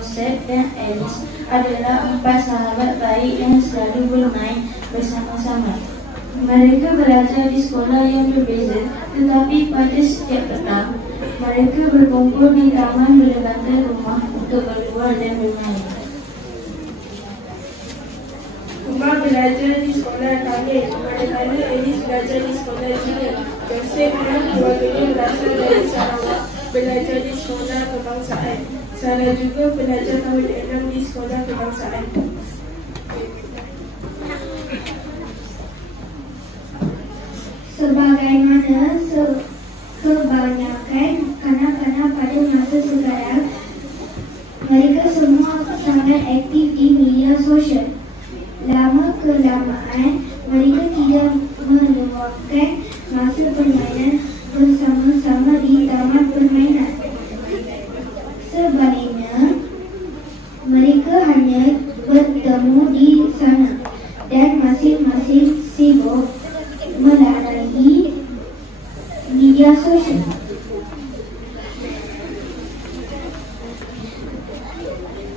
Joseph dan Alice adalah 4 sahabat baik yang selalu bermain bersama-sama. Mereka belajar di sekolah yang berbeza, tetapi pada setiap petang, mereka berkumpul di taman berdekat rumah untuk berluar dan bermain. Umar belajar di sekolah Tamil, manakala Alice belajar di sekolah Jina. Joseph dan keluarganya berasal dari Sarawak, belajar di sekolah kebangsaan. Sarah juga belajar tahun 6 di sekolah kebangsaan. Sebagaimana kebanyakan kanak-kanak pada masa sekarang, mereka semua sangat aktif di media sosial. Lama-kelamaan, mereka tidak meluangkan masa permainan bersama-sama di taman permainan. Sebaliknya, mereka hanya bertemu di sana dan masing-masing sibuk melalui media sosial.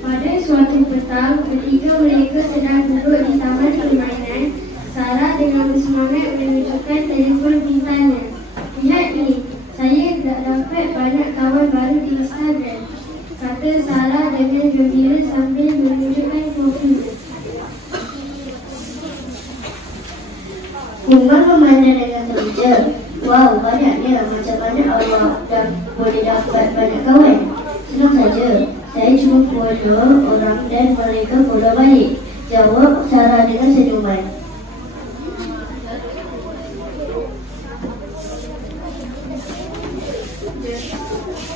Pada suatu petang, ketika mereka sedang duduk di taman permainan, Sarah dengan bersemangat menunjukkan telefon pintarnya. "Lihat ni, saya dah dapat banyak kawan baru di Instagram," kata Sarah dengan gembira sambil menunjukkan profilnya. Umar memandang dengan gembira. "Wow, banyaknya. Macam mana awak boleh dapat banyak kawan?" "Senang saja. Saya cuma follow orang dan mereka follow balik," jawab Sarah dengan senyuman.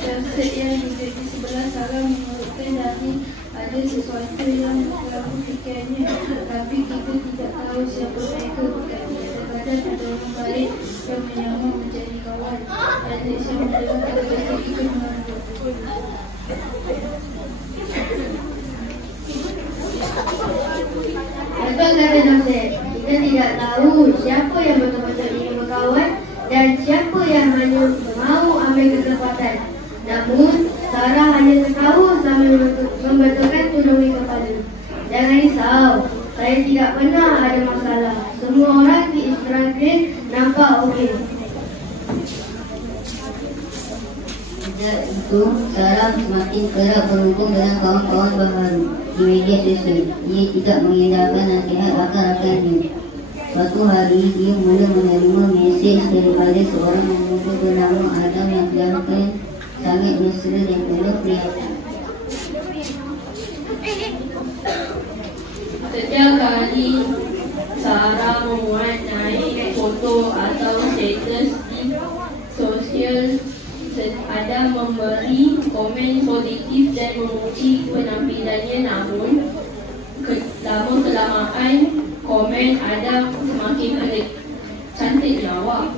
Joseph yang duduk di sebelah Sarah menurutkan dari ada sesuatu yang dalam fikirannya, tapi kita tidak tahu siapa mereka. Bukan kadang-kadang ada orang baik yang menyamar menjadi kawan, dan saya mendengar kata-kata itu menganggap. Betul kata Joseph, kita tidak tahu siapa yang betul-betul ingin berkawan dan siapa yang hanya mahu ambil kesempatan. Namun, Sarah hanya tertawa sambil membetulkan tudung di kepala. "Jangan risau, saya tidak pernah ada masalah. Semua orang di Instagram nampak okey." Sejak itu, Sarah semakin kerap berhubung dengan kawan-kawan baru di media sosial. Ia tidak mengindahkan nasihat rakan-rakannya. Suatu hari, dia mula menerima mesej daripada seorang pemuda bernama Adam yang kelihatan sangat mesra dan penuh perhatian. Setiap kali Sarah memuat naik foto atau status di sosial, Adam memberi komen positif dan memuji penampilannya. Namun, lama-kelamaan komen Adam semakin pelik. "Cantiknya awak,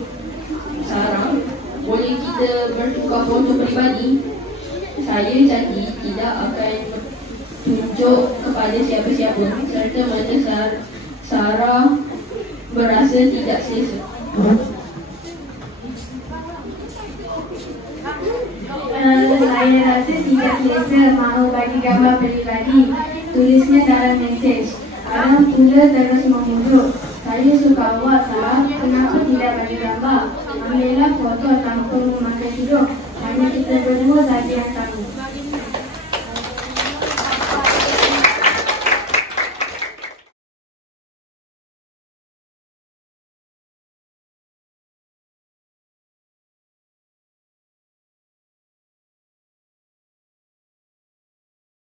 Sarah. Boleh kita bertukar foto peribadi? Saya jadi tidak akan tunjuk kepada siapa-siapa." Serta mata Sarah berasa tidak selesa. "Saya rasa tidak selesa mahu bagi gambar peribadi," tulisnya dalam mesej. Adam pula terus memujuk. "Saya suka awak, Sarah. Kenapa tidak bagi gambar? Ambillah foto tanpa memakai tudung. Hanya kita berdua saja yang tak